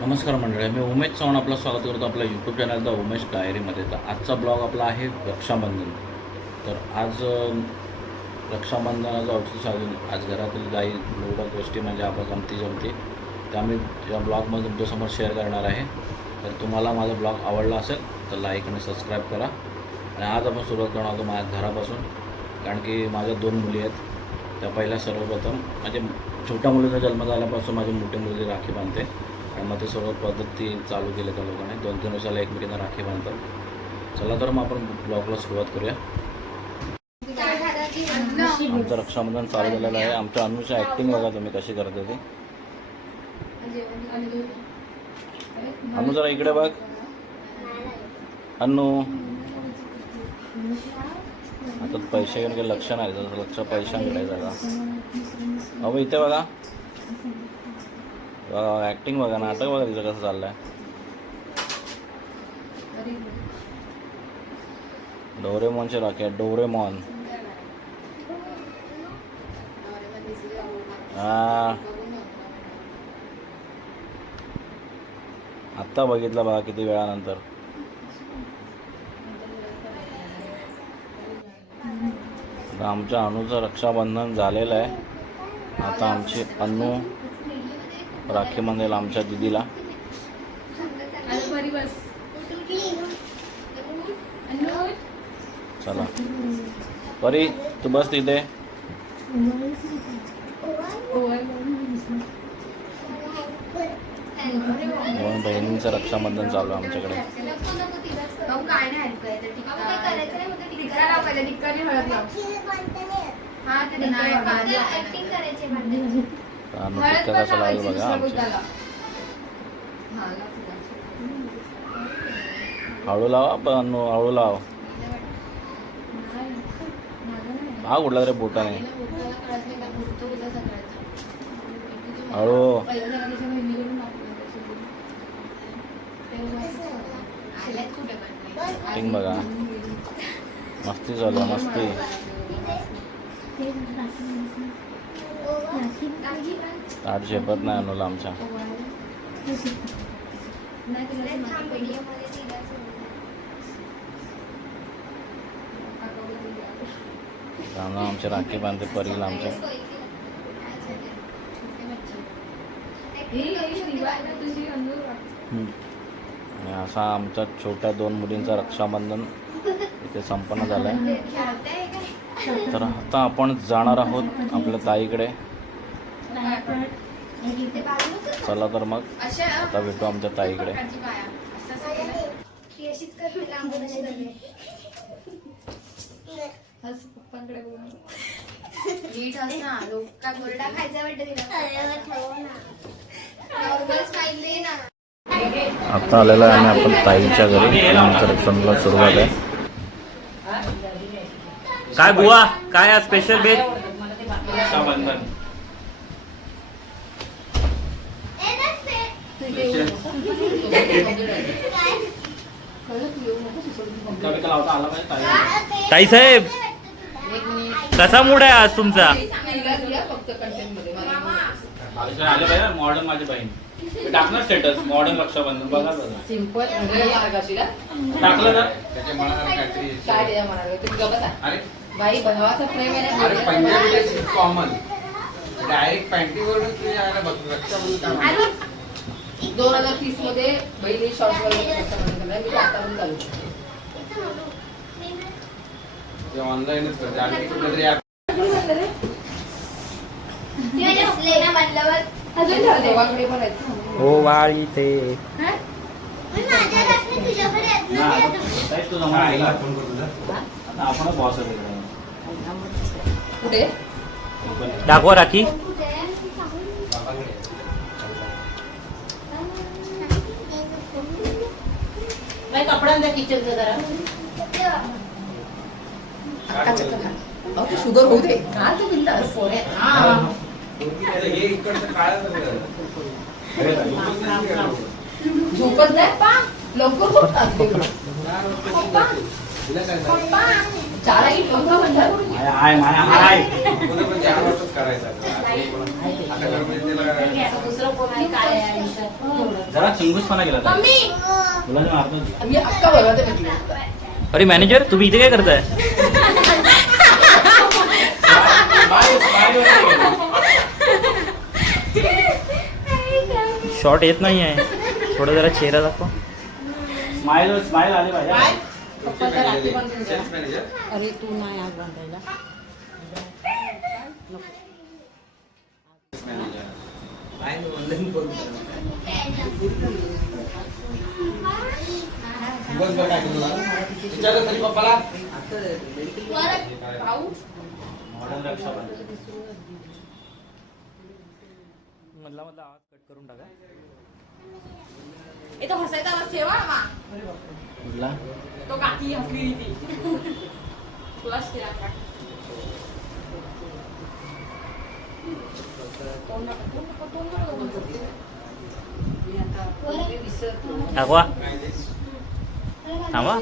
नमस्कार मंडळी मी उमेश चव्हाण आपलं स्वागत करतो आपल्या यूट्यूब चॅनल द उमेश डायरीमध्ये तर आजचा ब्लॉग आपला आहे रक्षाबंधन. तर आज रक्षाबंधनाचा रक्षाबंधनाचं औषध साधून आज घरातील काही एवढ्या गोष्टी म्हणजे आपण गमती जमती त्या मी या ब्लॉगमध्ये तुमच्यासमोर शेअर करणार आहे. तर तुम्हाला माझा ब्लॉग आवडला असेल तर लाईक आणि सबस्क्राईब करा. आणि आज आपण सुरुवात करणार आहोत माझ्या घरापासून कारण की माझ्या दोन मुली आहेत. त्या पहिल्या सर्वप्रथम म्हणजे छोट्या मुलीचा जन्म झाल्यापासून माझी मोठी मुलगी राखी बांधते. त्यामुळे मग ते सर्व पद्धती चालू केल्या त्या लोकांनी. दोन तीन वर्षाला एकमेकींना राखी बांधतात. चला तर मग आपण ब्लॉगला सुरुवात करूया. आमचं रक्षाबंधन चालू झालेलं आहे. आमच्या अनुषा ॲक्टिंग बघा तुम्ही कशी करते ती. अनु जरा इकडे बघ. अनु. आता पैसे घेऊन काही लक्ष नाही त्याचं लक्ष पैशांकडे जरा. अहो इथे बघा. ॲक्टिंग बघा नाटक बघा तिचं कसं चाललंय. डोरेमॉनचे रॉकेट डोरेमॉन. आत्ता बघितलं बघा किती वेळानंतर. आता आमच्या अनुचं रक्षाबंधन झालेलं आहे. आता आमची अनु राखी बांधेल आमच्या दिदीला. चला. परी तू बस तिथे. दोन बहिणींचं रक्षाबंधन चालू आहे आमच्याकडे. काय नाही टिक्का लाव पहिला टिक्का नाही हळद लाव हा ते नाही ऍक्टिंग करायची तर अनु टिक्का कसं लावेल बघा आमची हळू लावा पण हळू लाव. हा कुठला तरी बोटाने. हळू. टिंग बघा. मस्ती चालू मस्ती. ताट झेपत नाही अनुला आमच्या आमच्या राखी बांधते परीला आमच्या. आणि असा आमच्या छोट्या दोन मुलींचा रक्षाबंधन इथे संपन्न झालं आहे तर आता आपण जाणार आहोत आपल्या ताईकडे. चला तर मग आता भेटू आमच्या ताईकडे. आता आलेला आहे आणि आपण ताईच्या घरी. आणि आमच्या सुरुवात आहे. काय बुवा? काय आज स्पेशल रक्षाबंधन ताई साहेब कसा मूड आहे आज तुमचा? मॉडर्न माझी बहीण. टाकणार स्टेटस मॉडर्न रक्षाबंधन बघा बघा सिंपल मार्गाशीला टाकलं ना. अरे बाई भावाचा प्रेम आहे अरे ना Punjabi dress is common direct पॅन्टीवरून तू यायला बघ रक्षाबंधन काय? दोन हजार तीसमध्ये बहिणी शॉर्ट. मी आतापर्यंत. ते ऑनलाईनच करते आणि कुठलं तरी app त्यांच्या देवाकडे पण आहेत हो वाळी ते तुझा. आता आपणच बॉस आहे. कुठे? दाखवा राखी. बाबांकडे. कपडा द्या किचनचा जरा. शुगर होऊ दे. हा तू बिंदास हा हे. झोपत नाही पा. लवकर झोपतात? चार आई पंखा बंद करून घे. माया हाय माया हाय अगोदर म्हणजे आठ वाजताच करायचा आता गरमी त्याला दुसरं कोण काय काय आहे आयुष्यात. एवढं. जरा चिंगूसपणा गेला ताई. मम्मी मुलांना मारतो मी अक्का बोलवते म्हटलं अरे मॅनेजर तुम्ही इथे काय करताय शॉर्ट येत नाही आहे थोडं जरा चेहरा दाखव स्माईल स्माईल आले पाहिजे पप्पाचा राखी बांधून द्या. अरे तू नाही आज बांधायला. पप्पाला. मॉडर्न रक्षाबंधन. मधला मधला आवाज कट करून टाका. इथं हसायचा आवाज ठेवा मा कुठला तो काकी हसली ती तुलाच ठेवा का दाखवा थांबा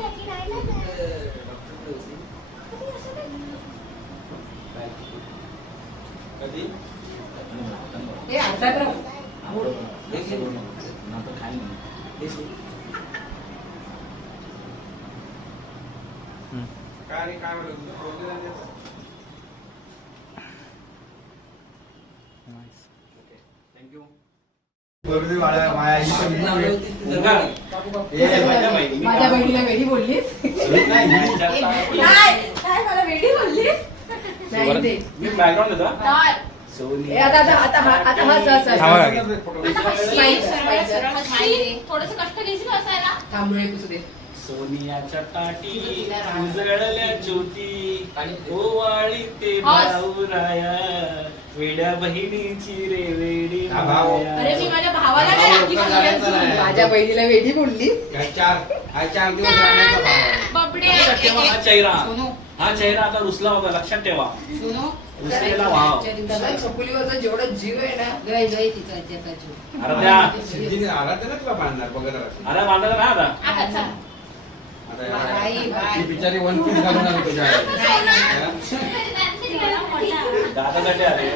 कधी हे अर्धा ग्राम नंतर खाईन मी. हम्म. काय रे काय म्हणलं तुझं प्रोजेक्ट आहे त्याचं? थँक्यू बरोबर वाळा- माया आई पण माझ्या बहिणीला वेडी बोललीस? नाही, काय काय मला वेडी नाही ते. ए, आता आता आता हा- आता हस हस हस. थांबा. आता हसली, सरळ सरळ हसली. थोडंसं कष्ट घेशील हसायला थांबलोय पुसू दे. सोनियाच्या टाटी उजळल्या ज्योती ओवाळी ते हस. भाऊराया वेड्या बहिणीची रे वेडी हा, भाऊ. माया. अरे मी माझ्या भावाला राखी बांधली. बहिणीला वेडी चार हा लक्षात ठेवा हा चेहरा. सोनू. हा चेहरा आता रुसला होता लक्षात ठेवा. सोनू. रुसलेला जेवढा जीव आहे ना गय गय तिचा त्याचा जीव अरे बांधायला ना आता. आता चल. बिचारी वन पीस घालून आली तुझ्या. दादासाठी आले.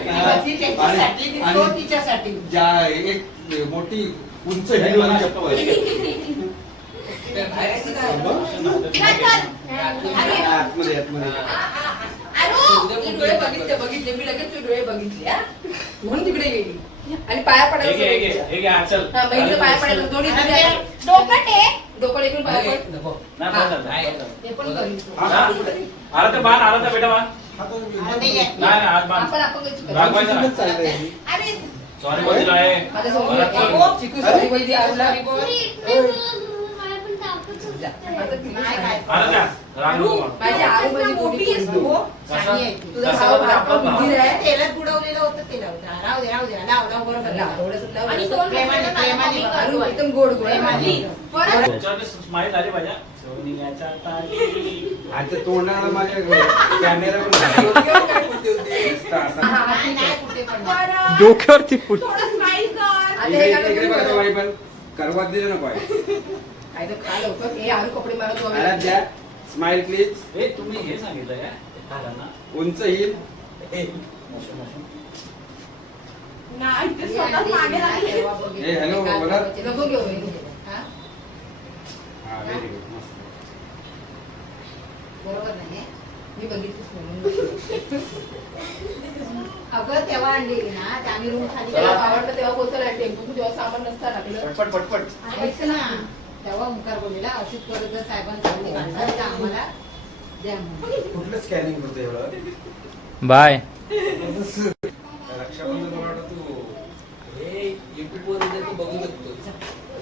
तिच्यासाठी ज्या एक मोठी उंच आतमध्ये आतमध्ये डोळे बघितले बघितले. मी लगेच डोळे बघितले हा. म्हणून तिकडे गेली. आणि पाया पडायला हे हा. हा बहिणीला पाया पडायला दोन्ही डोकं टेक. डोकं टेकून पाया पड हा. पण करील हा? आला तर बांध आला तर बेटा. नाही नाही आज आपण आपण. चाललंय अरे, सॉरी बोलतील आहे माझ्यासमोर परत एक बोल. चिकू सॉरी बोलती आरूला जा. आता तिला नाही काय. सांग. आला त्या तू. तेलात बुडवलेलं होतं. राहू दे राहू दे लाव लाव बरोबर लाव. आणि प्रेमाने, प्रेमाने मला एकदम गोड गोड. स्माईल आली. आता. तोंडाला माझ्या कॅमेरा डोक्यावरती फुट करवात दिलं नको आहे काय तर खा लवकर हे आरू कपडे राहा. द्या स्माइल प्लीज ए तुम्ही हे सांगितलं उंच मोशन नाही ते हे स्वतःच मागे लागले हॅलो, बोला. करायचे? नको घेऊ नको घेऊ. हा? हा व्हेरी गुड मस्त बरोबर नाही मी बघितलीच नाही अगं तेव्हा आणलेली ना ते आम्ही रूम खाली तेव्हा. आवडलं तेव्हा पोहोचला टेम्पो जेव्हा सामान नसतं टाकलं पटपट पटपट ऐक ना तेव्हा ओंकार बोललेला अशीच परत जर साहेबांसाठी काढणार तर आम्हाला द्या म्हणून. कुठलं स्कॅनिंग करतो एवढं? बाय. रक्षाबंधन मला वाटतं तू. हे युट्यूब वर उद्या तू बघू शकतो.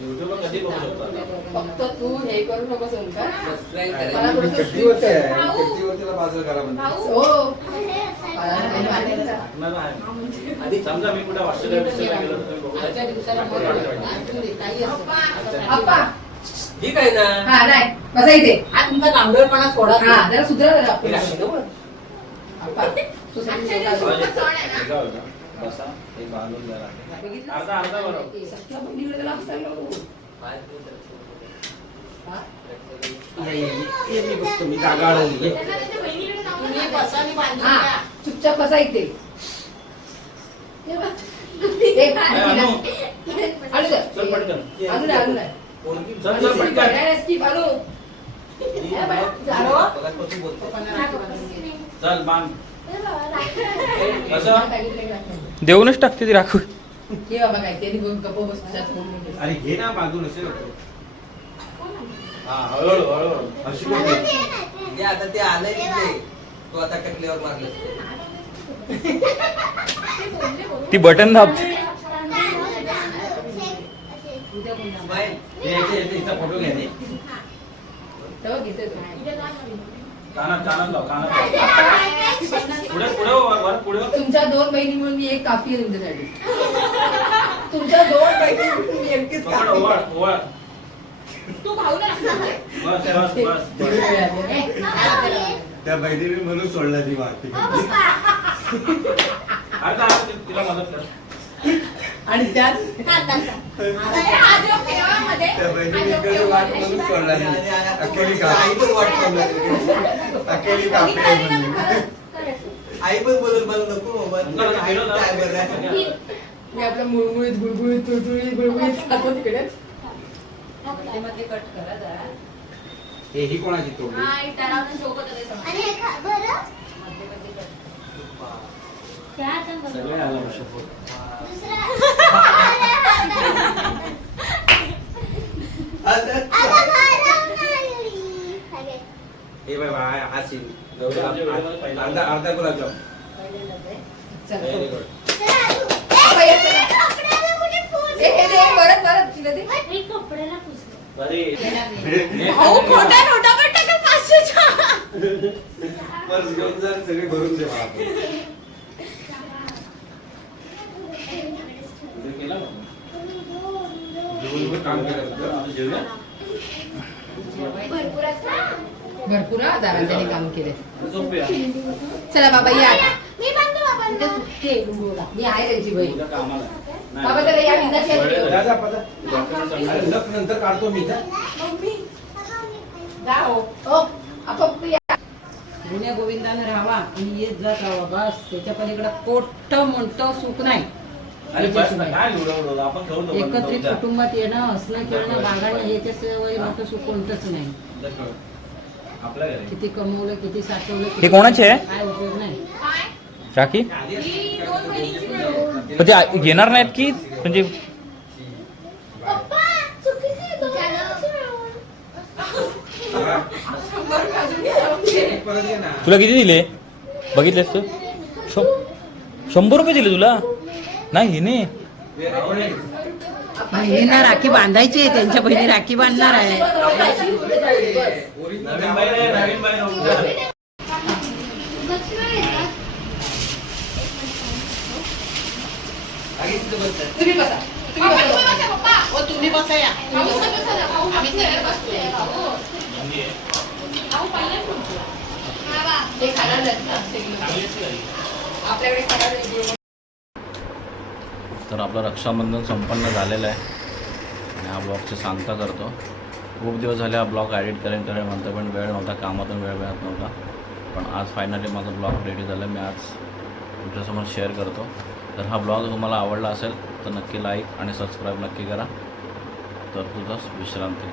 युट्यूबला कधी बघू शकता फक्त तू हे करू नको का मला मला थोडंसं कट्टीवरती आहे? भाऊ. कट्टीवरतीला बाजूला करा म्हणते. भाऊ. हो. टाकणार आहे. समजा मी कुठे ऑस्ट्रेलिया बिस्ट्रेलिया गेलो तर तुम्ही बघू आजच्या दिवसाला शकता. मग आणखी दे, काही असं अप्पा ठीक आहे ना? हा नाही. बसा इथे. हा तुमचा गांभीरपणा सोडा. हा जरा सुधरा जरा. हे सोडा. आहे. हे? बसा. एक बाजूला जरा. बघितलं? अर्धा अर्धा बरोबर सख्या बहिणीकडे त्याला हसायला नको. हा? मी. जागा तुम्ही बांधून हा. चुपचाप बसा इथे. हे आणू. चल पटकन. आणू दे, आणू दे. पोरगी- चल पटकन बांधून बांध कसं? देऊनच टाकते ती राखू. हे. अरे घे ना बाजून असे हा हळूहळू हळूहळू. अशी आता ते आलंय तिथे तू आता कटल्यावर मारलं. ती बटन दाबते. उद्या फोटो. तेव्हा घेतोय तो. कानात कानात लाव कानात लाव. पुढे पुढे वर वर, पुढे वर. तुमच्या दोन बहिणी म्हणून मी एक काफी आहे तुमच्यासाठी. तुमच्या दोन बहिणी म्हणून मी एकटीच काफी ओवाळ तू बस बस बस. त्या बहिणीने म्हणून सोडला ती वाटते आता आता ति- तिला मदत कर. आणि त्यात त्या बहिणीने इकडे वाट म्हणून सोडला ती. अकेली का आई पण वाट. अकेली म्हणली. आई पण बोलत मला नको? मी आपल्या मुळमुळीत गुळगुळीत तुळतुळीत गुळगुळीत खातो तिकडेच कट करा जरा. हे ही कोणाची तोडली मध्ये मध्ये कट. सगळे आलं शपथ. हे बाय बाय हा सीन गौरी आमच्या व्हिडिओमध्ये पहिला. अर्धा अर्धा गुलाबजाम पहिल्यांदाच आहे. चल Very तो. good. बाबा, ये चला. ए, हे दे, परत परत तिला दे. बरी. हे- भाऊ खोटा नोटा पण टाका पाचशेच्या पर्स घेऊन जा आणि सगळे भरून दे मला हे केलं का? जेवण काम केलं होतं. आता जेवूया? भरपूर हा दारात त्यांनी काम केले. चला बाबा या. मी आहे लिंबूला. मी आहे त्यांची बहीण. बाबा जरा या नंतर काढतो मी. जा हो. हो. गुन्ह्या गोविंदानं राहावा आणि येत जात राहावा बस त्याच्या पलीकडे कोट मोठं सुख नाही. एकत्रित. कुटुंबात येणं हसणं खेळणं बागाणं याच्याशिवाय मोठं सुख कोणतंच नाही जा खाऊ. आपल्या घरी किती कमवलं किती साठवलं हे कोणाचे आहे? काय उपयोग नाही. राखी? पण ते आ- येणार नाहीत की? म्हणजे तुला किती दिले? बघितलेस तू? शं- शंभर रुपये दिले तुला? नाही हिने हे राखी बांधायची आहे त्यांच्या बहिणी राखी बांधणार आहे. तुम्ही बसा. तुम्ही बसा. हो या. हा. तर आपलं रक्षाबंधन संपन्न झालेलं आहे. आणि हा ब्लॉगची सांगता करतो. खूप दिवस झाले हा ब्लॉग एडिट करेन करेन म्हणतो पण वेळ नव्हता कामातून वेळ मिळत नव्हता. पण आज फायनली माझा ब्लॉग रेडी झाला. मी आज तुमच्यासमोर शेअर करतो. तर हा ब्लॉग तुम्हाला आवडला असेल तर नक्की लाईक आणि सबस्क्राईब नक्की करा. तर तुझं विश्रांती.